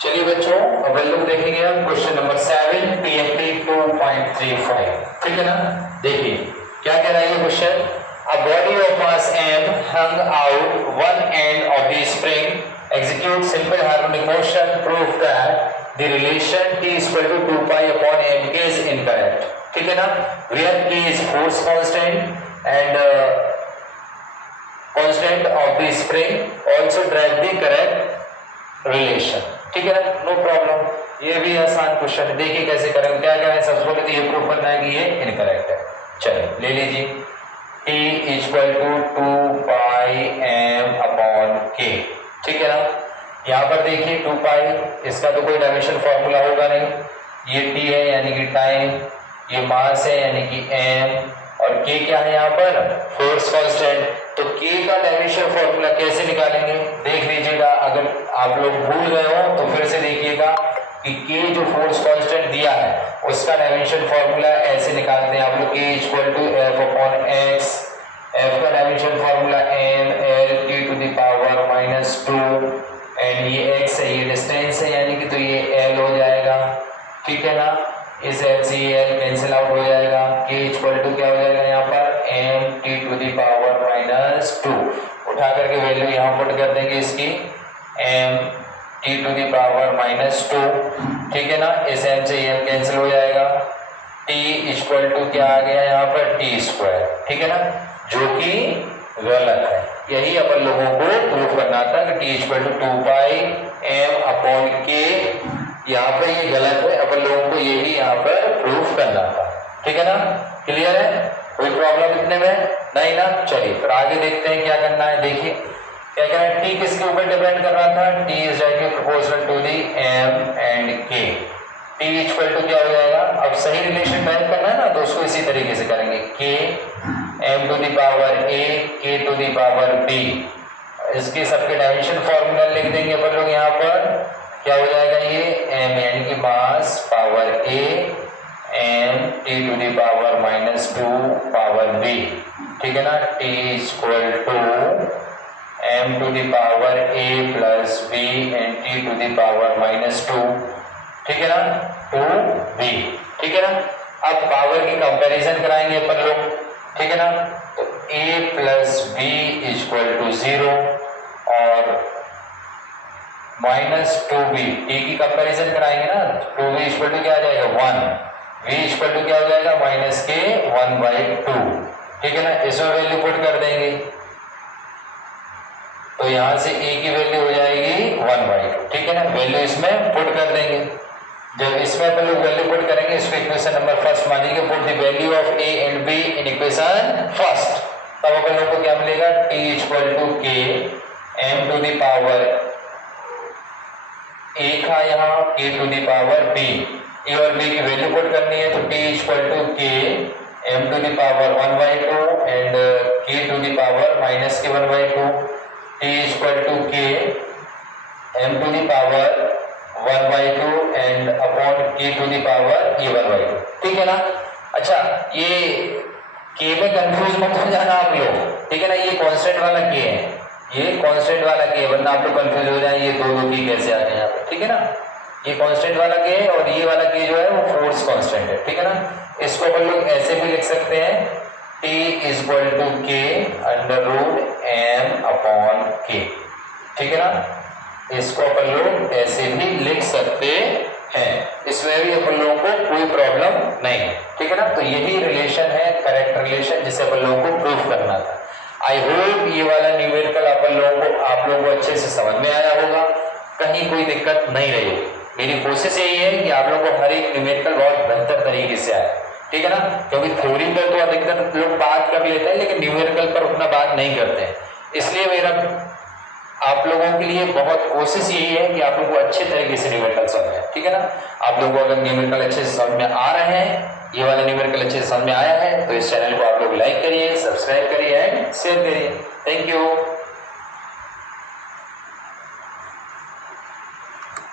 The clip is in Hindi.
चलिए बच्चों, अब हम लोग देखेंगे हम क्वेश्चन नंबर 7 PMP 2.35। ठीक है ना। देखिए क्या कह रहा है ये question. A body of mass m hung out one end of the spring execute simple harmonic motion prove that the relation t is equal to 2 pi upon mk is incorrect। ठीक है ना। where k is force constant and constant of the spring also drive the correct relation। ठीक है ना, नो प्रॉब्लम। ये भी आसान क्वेश्चन है। देखिए कैसे करेंगे। क्या क्या है, सबसे पहले तो ये प्रूव करना है कि ये इनकरेक्ट है। चलिए ले लीजिए t equal to 2 pi m upon k। ठीक है ना। यहाँ पर देखिए 2 पाई, इसका तो कोई डायमेंशन फॉर्मूला होगा नहीं। ये t है यानी कि टाइम, ये मास है यानी कि m, और k क्या है यहाँ पर, फोर्स कांस्टेंट। तो k का डायमेंशन फॉर्मूला कैसे निकालेंगे देख लीजिएगा। अगर आप लोग भूल गए हो तो फिर से देखिएगा कि k जो फोर्स कांस्टेंट दिया है उसका डायमेंशन फॉर्मूला ऐसे निकालते हैं आप लोग। k equal to f upon x, f का dimension formula m l t to the power minus 2 and ये x है, ये डिस्टेंस है यानी कि तो ये l हो जाएगा। ठीक है ना। इस l से ये l कैंसिल आउट हो जाएगा। k इक्वल टू क्या हो जाएगा यहाँ पर m t to the power minus 2। उठा करके वैल्यू यहाँ पुट कर देंगे इसकी m t to the power minus 2। ठीक है ना। इस m से ये m कैंसिल हो जाएगा। t इक्वल टू क्या आ गया यहाँ पर t स्क्वायर। ठीक है ना, जो कि गलत है। यही अपन लोगों को प्रूफ करना था कि t equal to 2 pi m upon k। यहाँ पे ये गलत है, अपन लोगों को यही यहाँ पर प्रूफ करना था। ठीक है ना, क्लियर है, कोई प्रॉब्लम इतने में नहीं ना। चलिए फिर आगे देखते हैं क्या करना है। देखिए क्या कहना है, t किसके ऊपर डिपेंड कर रहा था, t is directly proportional to the m and k। t equal to क्या हो जाएगा, अब सही रिलेशन फाइंड करना है ना तो उसको इसी तरीके से करेंगे, k m to the power a k to the power b। इसके सबके डायमेंशन फॉर्मूला लिख देंगे अपन लोग। यहाँ पर क्या हो जाएगा, ये m यानी कि mass power a m t to the power minus 2 power b। ठीक है ना। t equal to m to the power a plus b and t to the power minus 2। ठीक है ना, 2b। ठीक है ना। अब पावर की कंपैरिजन कराएंगे अपन लोग। ठीक है ना। तो a plus b equal to 0 और माइनस 2b, a की कंपैरिजन कराएंगे ना। 2b इक्वल टू क्या आ जाएगा 1, v इक्वल टू क्या हो जाएगा माइनस के 1/2। ठीक है ना। इसमें वैल्यू पुट कर देंगे तो यहां से a की वैल्यू हो जाएगी 1/2। ठीक है ना, वैल्यू इसमें पुट कर देंगे। जब इसमें अपन लोग वैल्यू पुट करेंगे इसको इक्वेशन नंबर फर्स्ट मानेंगे, put the value of a and b in equation first. तब अपन लोग को क्या मिलेगा, t equal to k m to the power a था यहाँ k to the power b। a और b की वैल्यू पुट करनी है तो t equal to k m to the power 1/2 and k to the power minus के 1/2। t equal to k m to the power 1/2 and upon k to the power ये 1/2। ठीक है ना। अच्छा, ये k में कंफ्यूज मत हो जाना आप लोग। ठीक है ना, ये कांस्टेंट वाला k है, ये कांस्टेंट वाला k, वरना आप लोग कंफ्यूज हो जाए ये दो k कैसे आ गए यहाँ पे। ठीक है ना, ये कांस्टेंट वाला k है और ये वाला k जो है वो फोर्स कांस्टेंट है। ठीक है ना। इसको अपन लोग ऐसे भी लिख सकते हैं, t equal to k under root m upon k। ठीक है ना, इसको अपन लोग ऐसे भी लिख सकते हैं, इसमें भी अपन लोगों को कोई प्रॉब्लम नहीं है। ठीक है ना। तो यही रिलेशन है, करेक्ट रिलेशन, जिसे अपन लोगों को प्रूफ करना था। आई होप ये वाला न्यूमेरिकल आप लोगों को अच्छे से समझ में आया होगा, कहीं कोई दिक्कत नहीं रही होगी। मेरी कोशिश यही है कि आप लोगों को हर एक न्यूमेरिकल बहुत बेहतर तरीके से आए। ठीक है ना, क्योंकि थ्योरी पर तो अधिकतर लोग बात कर लेते हैं लेकिन न्यूमेरिकल पर उतना बात नहीं करते हैं। इसलिए मेरा आप लोगों के लिए बहुत कोशिश यही है कि आप लोगों को अच्छे तरीके से न्यूमेरिकल समझें। ठीक है ना। आप लोगों को अगर न्यूमेरिकल अच्छे से समझ में आ रहे हैं, ये वाला न्यूमेरिकल अच्छे से समझ में आया है, तो इस चैनल को आप लोग लाइक करिए, सब्सक्राइब करिए एंड शेयर करिए। Thank you.